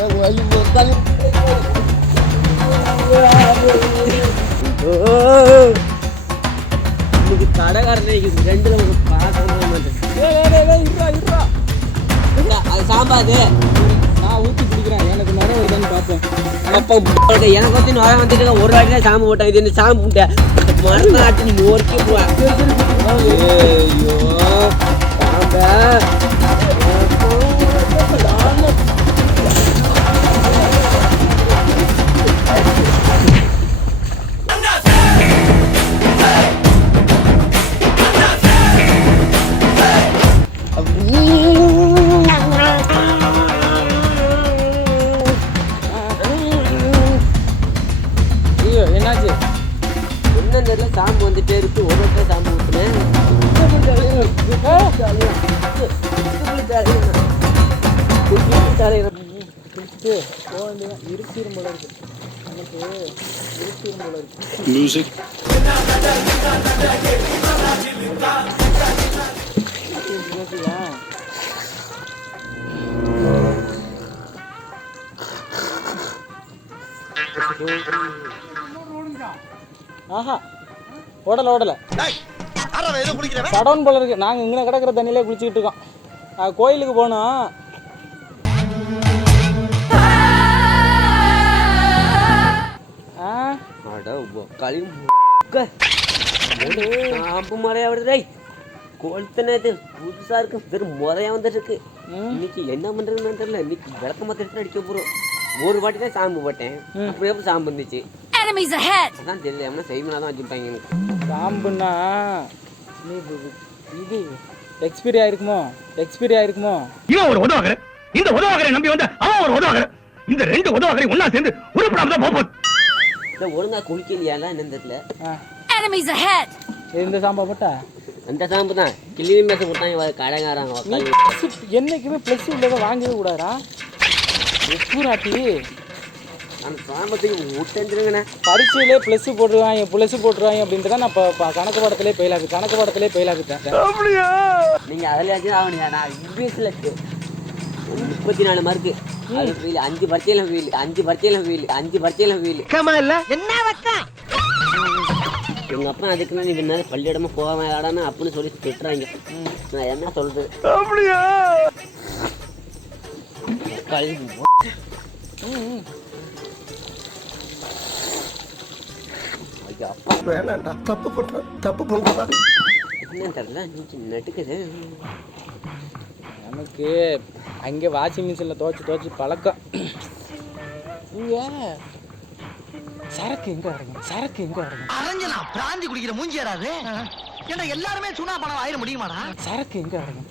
இன்னைக்கு கடைக்காரனே ரெண்டு நமக்கு பார்க்க அது சாம்பாது நான் ஊற்றி பிடிக்கிறேன். எனக்கு நிறைய வருதான்னு பார்ப்பேன். அப்போ எனக்கு வந்து நோய வந்துட்டு ஒரு வாட்டி தான் சாம்பு போட்டேன். இது சாம்பு போட்டேன் மறுநாட்டு நீ ஒர்க்கே போவேன். ஐயோ சாம்ப என்னாச்சு? என்ன தெரியல சாம்பு வந்துட்டே இருக்கு. ஒரு வருஷம் சாம்பு ஊற்றுனேன். Music. ஆஹா ஓடலை சடவுன் போல இருக்கு. நாங்கள் இங்கே கிடக்கிற தண்ணியிலே குளிச்சுக்கிட்டு இருக்கோம். கோயிலுக்கு போனோம். சாம்பு முறையா விடுது. கொளுத்தனது புதுசா இருக்கு. வெறும் முறையா வந்துட்டு இருக்கு. இன்னைக்கு என்ன பண்றதுன்னு தெரியல. இன்னைக்கு விளக்க மாத்திட்டு அடிக்க போறோம். ஒரு வாட்டி தான் சாம்பு போட்டேன். அப்படியே சாம்பு இருந்துச்சு. அதான் தெரியல என்ன செய்வனா தான் வச்சுட்டாங்க எனக்கு. சாம்புன்னா நீ இது எக்ஸ்பீரி ஆயிருக்குமோ. இவன் ஒரு உதவாகற, இந்த உதவாகரை நம்பி வந்த அவன் ஒரு உதவாகற. இந்த ரெண்டு உதவாகரை ஒண்ணா சேர்ந்து உருப்படாம தான் போகும். இந்த ஒழுங்கா குளிக்கலையாலாம் என்னன்னு தெரியல. இந்த சாம்பா போட்டா அந்த சாம்பு தான் கிளி மேச போட்டாங்க கடைங்காராங்க. என்னைக்குமே ப்ளஸ் உள்ளதை வாங்கவே கூடாதா? பூராட்டி அந்த சாம்பத்துக்கு விட்டுருங்கண்ணே. பரீட்சையிலே ப்ளஸ் போட்டுருவாங்க அப்படின்ட்டு தான் நான் இப்போ கணக்கு பாடத்திலே பெயிலாகிட்டேன். நீங்க அதுலயாச்சும் ஆகணுங்க. நான் இங்கிலீஷ்ல 34 மார்க்கு. 5 பரீட்சையில ஃபெயில். எங்க அப்பா அதுக்குன்னா நீ பின்னாடி பள்ளியிடமா போகாம அப்படின்னு சொல்லி திட்டுறாங்க. நான் என்ன சொல்றது? என்னன்னு தெரியல நட்டுக்குது. நமக்கு அங்கே வாஷிங் மிஷினில் துவைச்சி பழக்கம். சரக்கு எங்க வருங்க பிராந்தி குடிக்கிற மூஞ்சியராது. ஏன்னா எல்லாருமே சுனா பணம் ஆயிர முடியுமாடா? சரக்கு எங்க வருங்க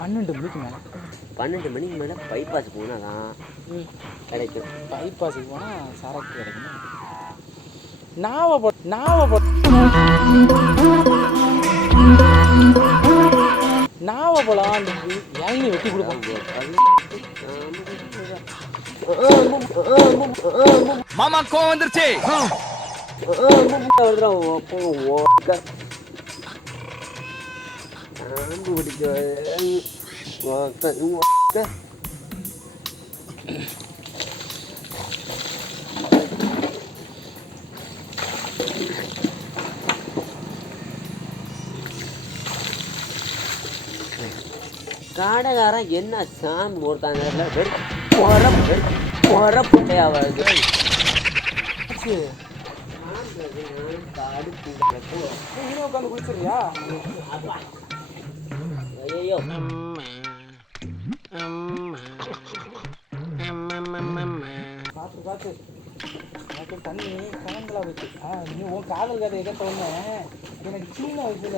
12 மணிக்கு மேல பைபாஸ் போனாதான் கிடைக்கும். பைபாஸுக்கு போனா சரக்கு கிடைக்கும். நாவ போலாம் அந்த இளநீ வெட்டி கொடுப்பாங்க. மாமா கோவம் வந்துருச்சு. காடைக்காரன் என்ன சாம்பு போட்டாங்க. பொறையா வருது. உட்காந்து குளிச்சிருக்கியா? ஐயோ பார்த்து தண்ணி கலங்கலா வச்சு நீ உன் காதல் கதை எதை சொன்ன எனக்கு சின்ன வயசுல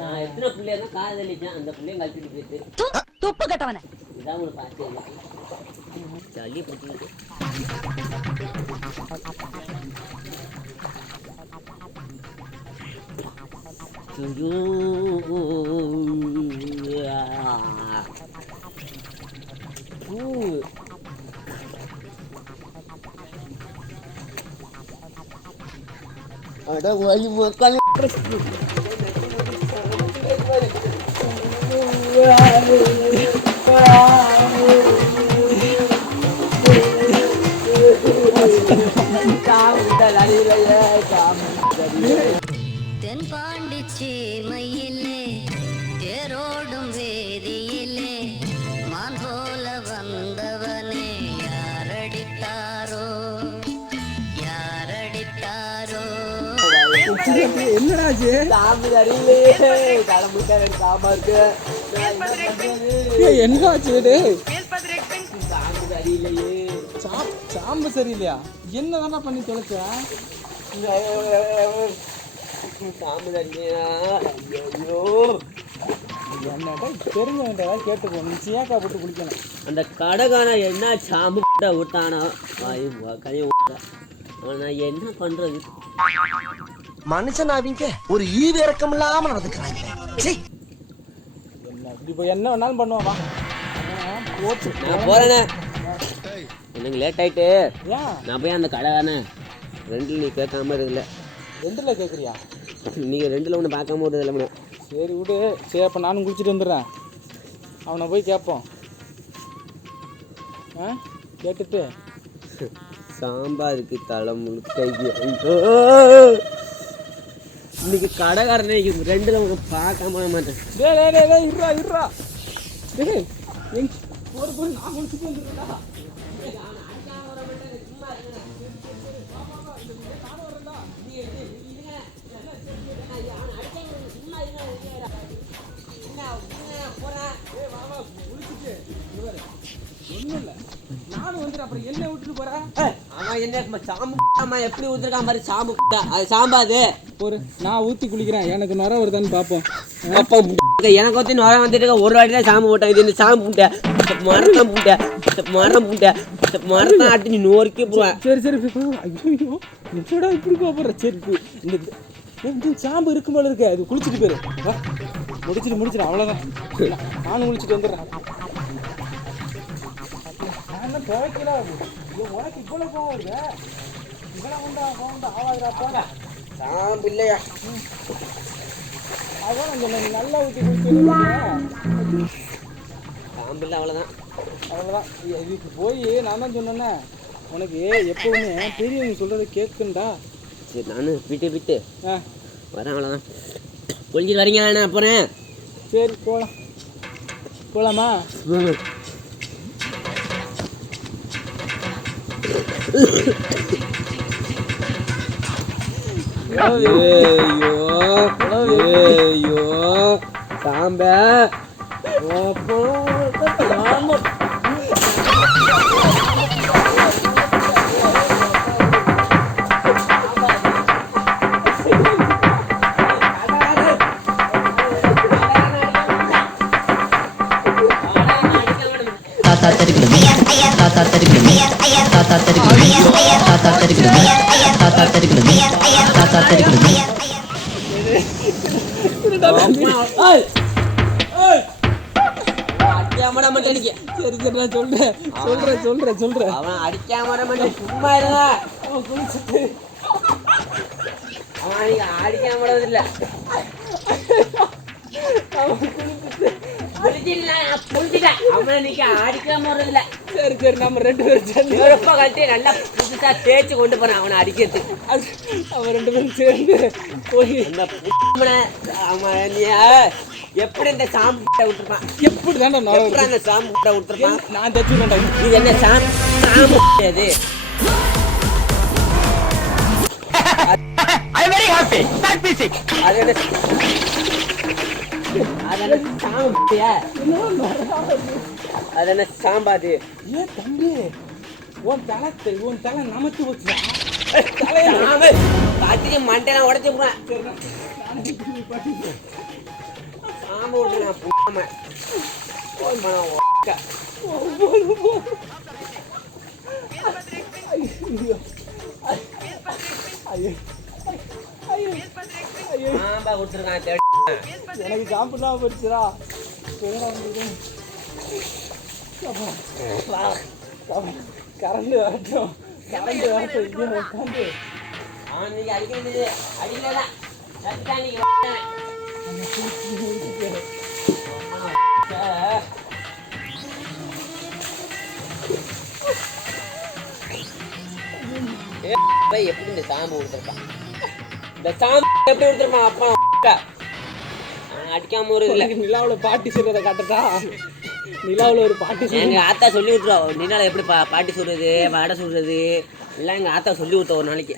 நான் எத்தனை பிள்ளையா தான் காதலிச்சேன். அந்த பிள்ளையும் கழிச்சுட்டு போயிட்டு துப்பு கட்டவன இதான் ஒரு பார்த்து ஜாலியாக பிடிச்சிருக்கு. ada wali makan என்னடா ஆச்சு? சாம்பு சரியில்லையே. தலை முழுக்க சாம்பா இருக்கு. என்ன ஆச்சு? சாம்பு சரியில்லையே. சாம்பு சரியில்லையா? என்னதானே பண்ணி தொலைச்ச? சாம்பு சரியில்லையா? ஐயோ, என்னடா தெரிஞ்சவன்டா கேட்டுக்கோ. நீ சியாக்கா போட்டு குளிக்கணும். அந்த கடைக்கான என்ன சாம்பு விட்டானோ கையை நான் என்ன பண்றது? மனுஷன் அவங்க ஒரு ஈவிரக்கம் இல்லாம நடந்துக்கிறாங்க. என்ன இப்போ என்ன வேணாலும் பண்ணுவான். போச்சு, நான் போறேண்ணே. எனக்கு லேட் ஆயிட்டு. ஏன் நான் போய் அந்த கடைக்கான ரெண்டில் நீ கேட்காம இருக்குல்ல. 2ல் கேட்குறியா? நீங்கள் 2ல் ஒன்று பார்க்காம ஒரு இதில் மேடம். சரி விடு. சரி அப்போ நானும் குளிச்சுட்டு வந்துடுறேன். அவனை போய் கேட்போம். கேட்டுட்டு சாம்பாருக்கு தலை முழுக்க. இன்னைக்கு கடைக்காரனே 2ல் ஒன்று பார்க்காம மாட்டேன். இருறா. டேய் ஒரு நான் குளிச்சுட்டு வந்துடுறேன்டா. நானும் வந்துட்டு அப்புறம் என்ன விட்டுட்டு போறேன். அவன் என்ன சாம்பு எப்படி ஊத்துருக்கான் பாரு. சாம்பு அது சாம்பாது ஒரு நான் ஊற்றி குளிக்கிறேன். எனக்கு நுர வருதான்னு பார்ப்போம். அப்போ எனக்கு வந்து நுர வந்துட்டு ஒரு வாட்டி தான் சாம்பு போட்டேன். இது சாம்பு பூட்டை மரம் பூட்டை மரத்தான் ஆட்டி நீ நோருக்கே போவேன். சரி ஐயோ என்னடா இப்படி போடுற. சரி இந்த சாம்பு இருக்கும் போல இருக்கு. அது குளிச்சுட்டு போயிரு. முடிச்சிடு அவ்வளோதான். நானும் குளிச்சுட்டு வந்துடுறேன். நான் துவைக்கல. உனக்கு இவ்வளோ கோவம் வருது. இவ்வளோ உண்டா ஆவாதுடா. போங்க சாம்பு இல்லையா? அதான் சொன்னேன். நீ நல்லா ஊற்றி குளிச்சு சாம்பு இல்லை, அவ்வளோதான். இதுக்கு போய் நான் தான் சொன்னேன்னே உனக்கு எப்பவுமே பெரியவங்க சொல்கிறத கேட்குண்டா. சரி நானும் விட்டு வரேன், அவ்வளோதான். குளிச்சுட்டு வரீங்க நான் போகிறேன். சரி போகலாமா? ஐயோ சாம்ப சொல்றேன். அவன் அடிக்காம சும்மா இருந்தா குளிச்சுட்டு அவன் நீங்க அடிக்காம இல்லை. சரி நம்ம 2 பேரும் சேர்ந்து கட்டி நல்லா புதுசா தேய்ச்சி கொண்டு போறான் அவனை அடிக்கிறதுக்கு. அவன் 2 பேரும் சேர்ந்து போய் எப்படி இந்த சாம்பு விட்டுருப்பான்? எப்படி தானே அந்த சாம்பு விட்டுருப்பான்? நான் தச்சுட்டேன். இது என்ன சாம்பு அது? அதென்ன சாம்பாது? ஏன் தம்பி உன் தலை நமத்து வச்சு பாத்திரி மண்டையெல்லாம் உடச்சு போறேன். சாம்பு விட்டு நான் போகாம சாம்பா கொடுத்துருக்கான். எனக்கு சாப்பிடலாம் போச்சுடா. கரண்ட் வரட்டும் இங்கே உட்காந்து அவன் நீங்க அடிக்கிறது அடிக்கலடா. எப்படி இந்த சாம்பு கொடுத்துருப்பான்? இந்த சாம்பு எப்படி கொடுத்துருப்பான்? அப்பா அடிக்காம ஒரு இல்லை. நிலாவில் பாட்டி சொல்றதை காட்டட்டா? நிலாவில் ஒரு பாட்டி எங்கள் ஆத்தா சொல்லி விட்டுருவோம். நிலாவில் எப்படி பாட்டி சொல்றது, வடை சொல்றது எல்லாம் எங்கள் ஆத்தா சொல்லி விட்டோம் ஒரு நாளைக்கு.